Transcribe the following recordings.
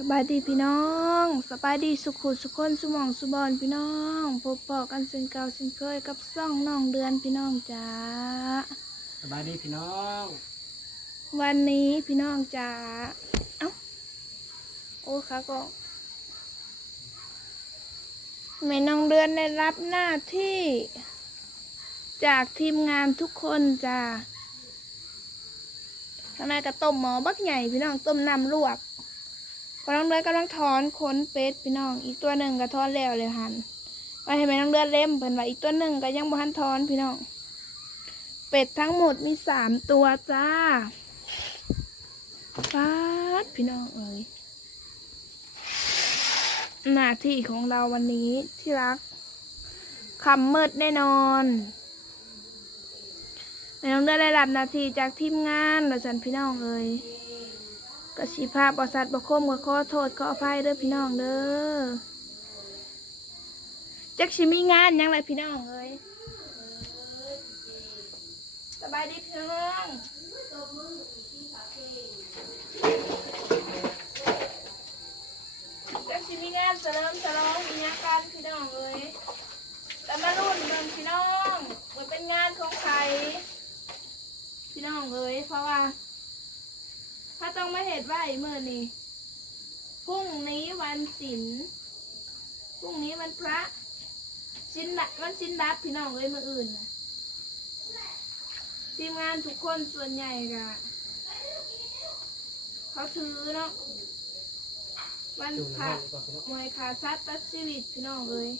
สบายดีพี่น้องสบายดีสุขุสุขคนสุหมองสุบอนพี่น้องพบปอกันเส้นเก่าเส้นเคยกับซ่องน้องเดือนพี่น้องจ้าสบายดีพี่น้อง วันนี้พี่น้องจ้าเอ้าโอ้ค่ะก็แม่น้องเดือนได้รับหน้าที่ จากทีมงานทุกคนจ้าข้างในกระต้มหมอบักใหญ่พี่น้องต้มน้ำลวก พอน้องเลือดกำลังถอนขนเป็ดพี่น้อง อีกตัวหนึ่งก็ถอนแล้วเลยหันไว้ให้แม่น้องเลือดเล่มเพิ่นว่าอีกตัวหนึ่งก็ยังบ่ทันถอนพี่น้อง เป็ดทั้งหมดมีสามตัวจ้าฟาดพี่น้องเอ้ยหน้าที่ของเราวันนี้ที่รักคำมืดแน่นอนแม่น้องเลือดได้รับหน้าที่จากทีมงานและสันพี่น้องเอ้ย กสิภาพบริษัทบคมก็ขอโทษขออภัยเด้อพี่น้องเด้อจักชิมีงานยังไรพี่น้องเอ้ยสบายดีพี่น้องจักชิมีงานเสริมสลองมีงานกันพี่น้องเอ้ยแต่มารุ่นเมืองพี่น้องเหมันเป็นงานของใครพี่น้องเอ้ยเพราะว่า ถ้าต้องมาเหตุไหวเมื่อนี้พรุ่งนี้วันศิลพรุ่งนี้วันพระสินดัวันสินดับพี่น้องเอ้ยมื่ออื่นนะทีมงานทุกคนส่วนใหญ่กะเขาถือเนาะวันพระมวยขาซัดตัดชีวิตพี่น้องเอ้ย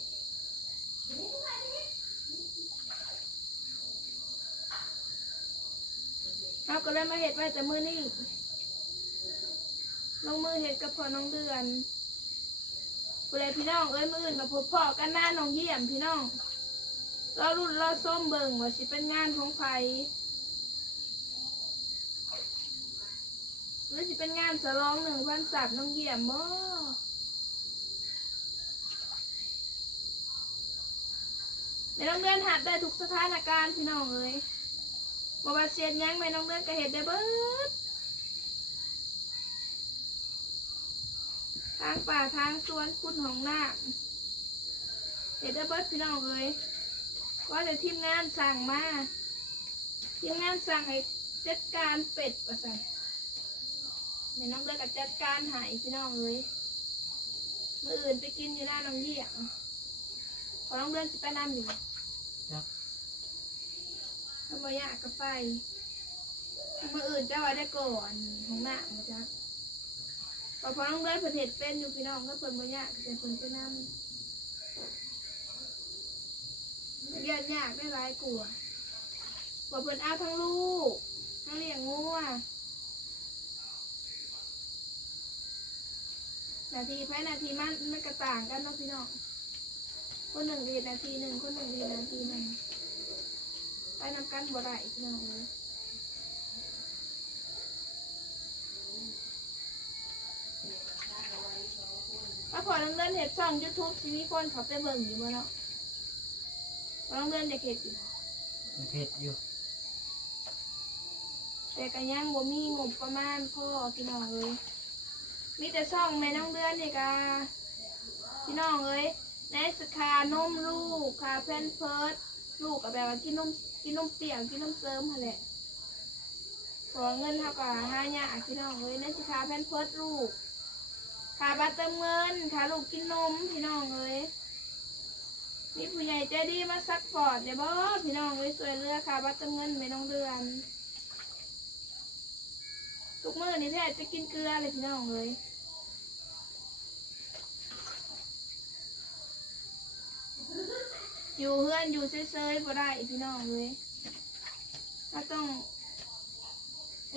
เขาก็เลยมาเหตุไว้แต่มือนี้ ลงมือเห็ดกับพ่อน้องเดือนกูเลยพี่น้องเอ้ยมืออื่นกับพบพ่อกันหน้าน้องเยี่ยมพี่น้องรอรุ่นรอส้มเบิ่งว่าสิเป็นงานของไผหรือสิเป็นงานสลองหนึ่งพันสับน้องเยี่ยมบ่ไม่ต้องเดือนหัดได้ทุกสถานการณ์พี่น้องเอ้ยบ่ว่าเสียดหยังไม่ต้องเดือนก็เห็ดได้เบิด ทางป่าทางสวนคุณของหน้าเห็ดได้เบิดพี่น้องเอ้ยว่าแต่ทีมงานสั่งมาทีมงานสั่งให้จัดการเป็ดว่าสั่นแม่น้องเลือกกับจัดการใหายพี่น้องเอ้ยมื่ออื่นไปกินอยู่หน้าน้องเยี่ยงพอน้องเลือนจะไปนำอยู่ครับทำไมอยากกับไปมื่ออื่นจะไว้ได้ก่อนของหน้ามาจ้ะพ อพอน้องเลือดเพิ่นเห็ดเป็นอยู่พี่น้องก็เพิ่นบ่ยากแต่เพิ่นไปนำยากยากได้หลายกลัวาบ่เพิ่นเอาทั้งลูกทั้งเลี้ยงงัวนาทีภายนาทีมันมันก็ต่างกันเนาะพี่น้องคนหนึ่งเรียนนาทีหนึ่งคนหนึ่งเรียนนาทีหนึ่งไปนำกันบ่ได้พี่น้องเลย ถ้าพอน้องเดินเห็ดช่องยูทูบซีมีคนเขาไปเบิ่งอยู่บ่เนาะพอน้องเดินอยากเห็ดอยู่มีเพจอยู่แต่ก็ยังบ่มีงบประมาณพ่อพี่น้องเอ้ยมีแต่ช่องแม่น้องเดือนนี่กะพี่น้องเอ้ยในสคานมลูกคาแพนเพิร์ดลูกกับแบบว่ากินนมกินนมเปียกกินนมเสริมหั่นแหละขอเงินเท่ากับห้าหยาพี่น้องเอ้ยในสคาแพนเพิร์ดลูก ขาบัตรเติมเงินขาลูกกินนมพี่น้องเอ้ยมีผู้ใหญ่ใจดีมาซักฟอดเดี๋ยวบ่พี่น้องเอ้ยสวยเรือขาบัตรเติมเงินไม่ต้องเดือน ทุกมื้อนี่แท้จะกินเกลือเลยพี่น้องเอ้ยอยู่เพื่อนอยู่เซยๆบ่ได้พี่น้องเอ้ยถ้าต้อง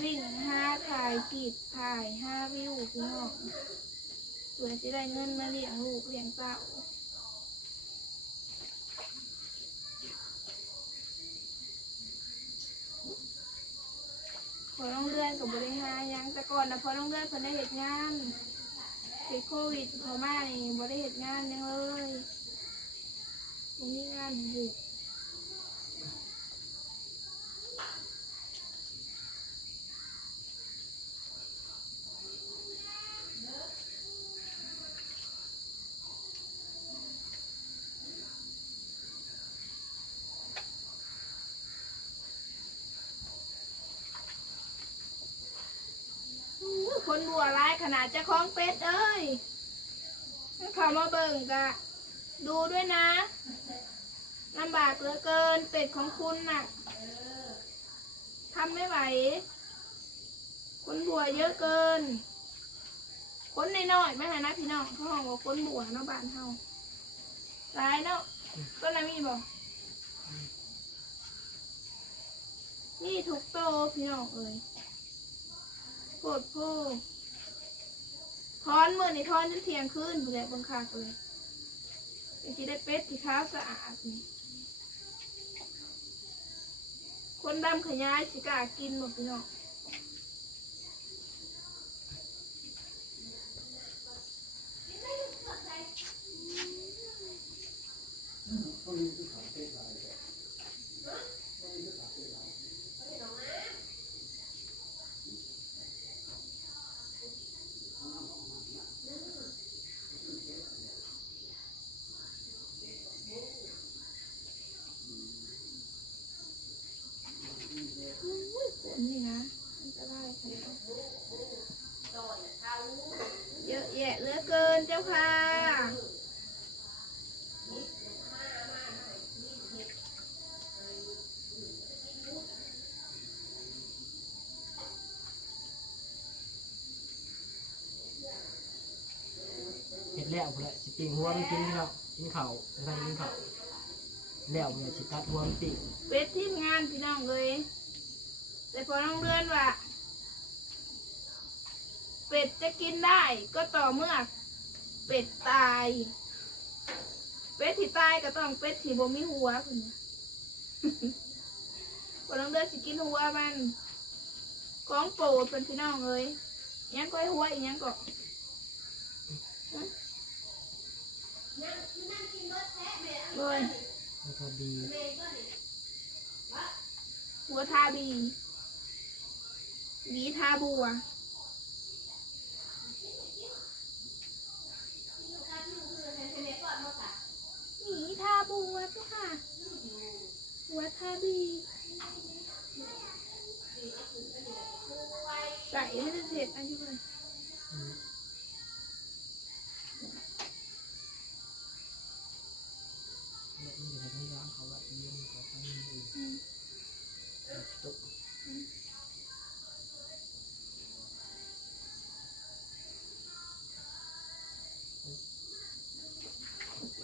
วิ่งห้าถ่ายขีดถ่ายห้าวิวพี่น้อง พื่อจะได้เงินมาเลี้ยงลูกเลี้ยงเต้าพอน้องเดือนกับบริหารยังแต่ก่อนนะพอน้องเดือนเพิ่นได้เหตุงานติดโควิดพอมานี่บ่ได้เหตุงานยังเลยบ่มีงานอยู่ คนบัวร้ายขนาดเจ้าของเป็ดเอ้ยเขามาเบิ่งกะ ดูด้วยนะลำบากเหลือเกินเป็ดของคุณน่ะทำไม่ไหว คนบัวเยอะเกิน คนน้อยไม่หานะพี่น้องเขาห้องว่าคนบัวเนาะบ้านเฮาร้ายเนาะก็นะมีบอกนี่ถูกโตพี่น้องเอ้ย โคตรโพทอนมือนี่ทอนจนเที่ยงคืนผู้ใดบังคับเลยจะได้เป็ดที่ขาวสะอาดนี่คนดำขยายสิกล้ากินหมดพี่น้อง อุ้ยฝนนี่นะอันตรายค่ะเยอะแยะเหลือเกินเจ้าค่ะ เห็ด แล้วพุ่นแหละสิปิ้งหัวมันกินพี่น้องกินข้าวจะทำกินข้าวแล้วเนี่ยสิตัดหัวมันปิ้งเป็ดทีมงานพี่น้องเลยแต่พอน้องเดือนว่า เป็ดจะกินได้ก็ต่อเมื่อ เป็ดตาย เป็ดที่ตายก็ต้องเป็ดที่บ่มีหัวคุณนะ พอน้องเดือนสิกินหัวมัน ของโปรดเป็นพี่น้องเลยยังก็ให้หัวอีกยังก็ เลยแล้วก็บีหัวทาบีหวีทาบัวหวีทาบัวเจ้าค่ะ หัวทาบีใส่ไม่ได้เสร็จอันนี้เลย อืมแล้วมันจะได้ทั้งร้านเขาว่าเยี่ยมกว่าทั้งอื่น อืม ตุ๊ก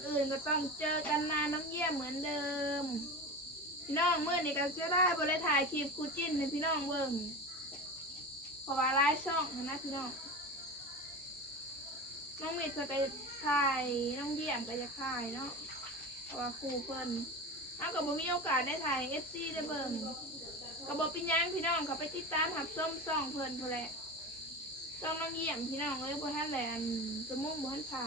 อื่น ก็ต้องเจอกันนาน้ำเยี่ยมเหมือนเดิม พี่น้องเมื่อนี่ก็จะได้บริถ่ายคลิปคูจิ้นให้พี่น้องเบิ่งเพราะว่าไลฟ์ช่องนะพี่น้องน้องมิดเพิ่นไปถ่ายน้องเยี่ยมก็จะถ่ายเนาะเพราะว่าครูเพิ่นเอากับบ่มีโอกาสได้ถ่ายเอฟซีได้เบิ่งก็บอกเป็นหยังพี่น้องเขาไปติดตามหับส้มซ่องเพิ่นพอแหละต้องน้องเยี่ยมพี่น้องเอ้ยบ่ทันแหลนจมูกบ่ทันผ่า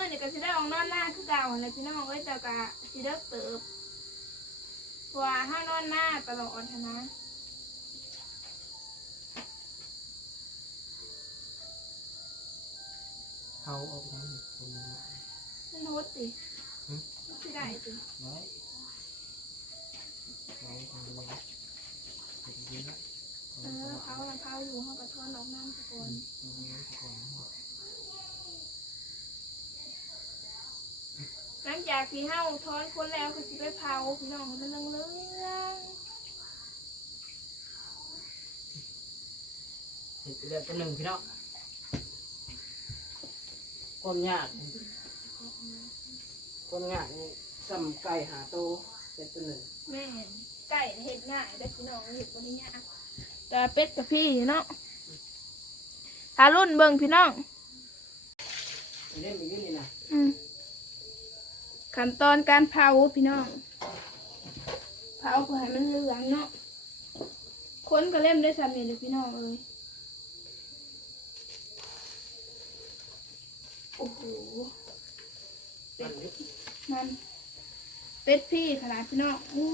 อนี่ก็สิได้ออกนอนหน้าคือเก่าแหละพี่น้องเอ้ยแต่ก็สิเลิกเติบเพราะว่าห้านอนหน้าตลอดนะเขาออกน้ำคนละมันโทษสิสิได้สิร้อยเราทำเลยเห็ดเยอะละเออเขาลังเขาอยู่ห้องกระท้อนออกน้ำทุกคนเอาไว้ก่อน หลัง จากที่เฮาทอนคนแล้วก็สิไปเผาพี่น้องมันเรื่องเรื่องเห็ดเลือดตัวหนึ่งพี่น้องความยากความยากนี่ซ้ำไก่หาโตเป็นตัวหนึ่งแม่นไก่เห็ดง่ายได้อพี่น้องเห็ดวันนี้ยากแต่เป็ดกับพี่เนาะถ้ารุ่นเบิ่งพี่น้องอันนี้มีอยู่นี่นะอืม ขั้นตอนการเผาพี่น้อง เผาเพื่อให้มันเหลืองเนาะคนก็เล่มได้สามเมตรเลยพี่น้องเอ้ยโอ้โหมันอยู่มันเป็ดพี่ขนาดพี่น้องอู้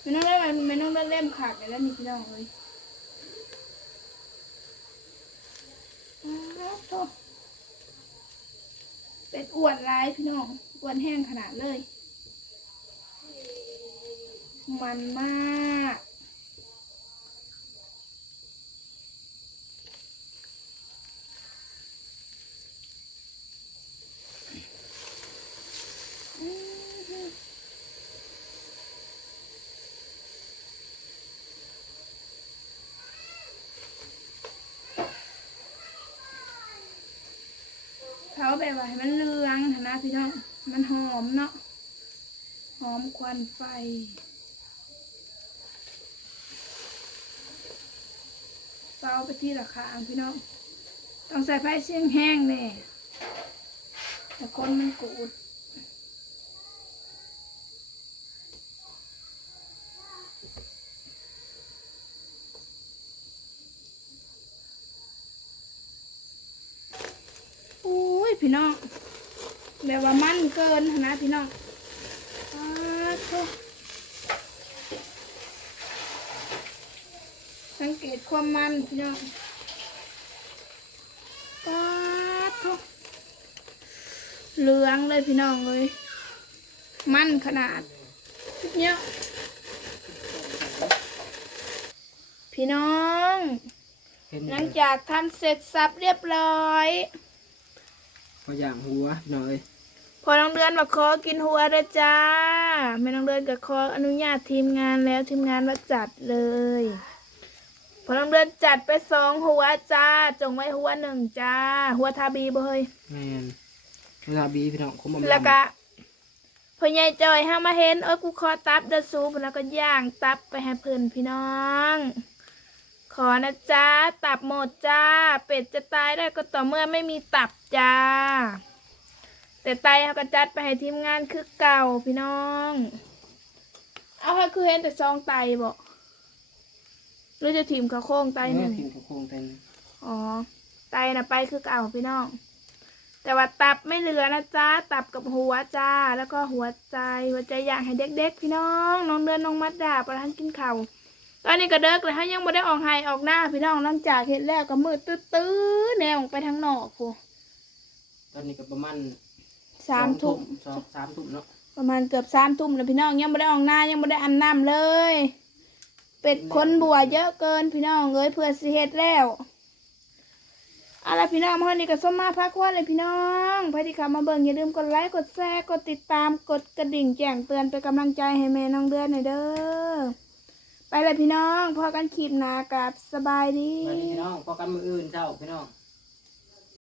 ไม่ต้องเล่นไม่ต้องเล่นเล่มขาดเลยแล้วนี่พี่น้องเลยอ้าวโถ่เป็ดอ้วนร้ายพี่น้อง วนแห้งขนาดเลย มันมากเขาแบบว่าให้มันเลืองหั้นนะพี่น้อง มันหอมเนาะ หอมควันไฟ เตาไปที่ราคาพี่น้อง ต้องใส่ไฟเสียงแห้งแน่แต่คนมันกูดอุ้ยพี่น้อง แบบว่ามันเกินนะพี่น้องอ้าวสังเกตความมันพี่น้องอ้าวโถ่เหลืองเลยพี่น้องเลย มันขนาดเนี่ยพี่น้องเห็นหลังจากทำเสร็จสับเรียบร้อยพออย่างหัวหน่อย พอน้องเดือนมาขอกินหัวเด้อจ้าแม่น้องเดือนก็ขออนุญาตทีมงานแล้วทีมงานว่าจัดเลยพอน้องเดือนจัดไปสองหัวจ้า จงไว้หัวหนึ่งจ้า หัวทาบีบ่เฮ้ยแมนเวลาบีพี่น้องคมอมแล้วก็พ่อใหญ่จอยห้ามาเห็นเอ้ยกูขอตับเดอซูปแล้วก็ย่างตับไปให้เพื่อนพี่น้อง ขอนะจ้าตับหมดจ้า เป็ดจะตายได้ก็ต่อเมื่อไม่มีตับจ้า แต่ไตเขาก็จัดไปให้ทีมงานคือเก่าพี่น้อง เอาให้คือเห็นแต่ซองไตบอกหรือจะทีมเขาโค้งไตหนึ่งกินกับโครงเต็มอ๋อไตนะไปคือเก่าพี่น้อง แต่ว่าตับไม่เหลือนะจ้าตับกับหัวจ้า แล้วก็หัวใจหัวใจอยากให้เด็กๆ พี่น้องน้องเดินน้องมัดดาประทานกินข้าวตอนนี้ก็เดิกเลยฮะยังไม่ได้ออกไห้ออกหน้าพี่น้องหลังจากเห็นแล้วก็มืดตื้อๆแนวออกไปทางนอกพูตอนนี้ก็ประมาณ สามทุ่มสองสามทุ่มเนาะประมาณเกือบสามทุ่มแล้วพี่น้องยังไม่ได้ออกหน้ายังไม่ได้อันน้ำเลย เป็ดคนบัวเยอะเกินพี่น้องเอ้ยเพื่อสิเฮ็ดแล้วเอาล่ะไรพี่น้องมาวันนี้ก็สมมาพักว่าเลยพี่น้องใครที่เข้ามาเบิ่งอย่าลืมกดไลค์กดแชร์กดติดตามกดกระดิ่งแจ้งเตือนเป็นกำลังใจให้แม่น้องเดือนหน่อยเด้อไปเลยพี่น้องพอกันคลิปหนากับสบายดีวันนี้พี่น้องพอกันมืออื่นเจ้าพี่น้อง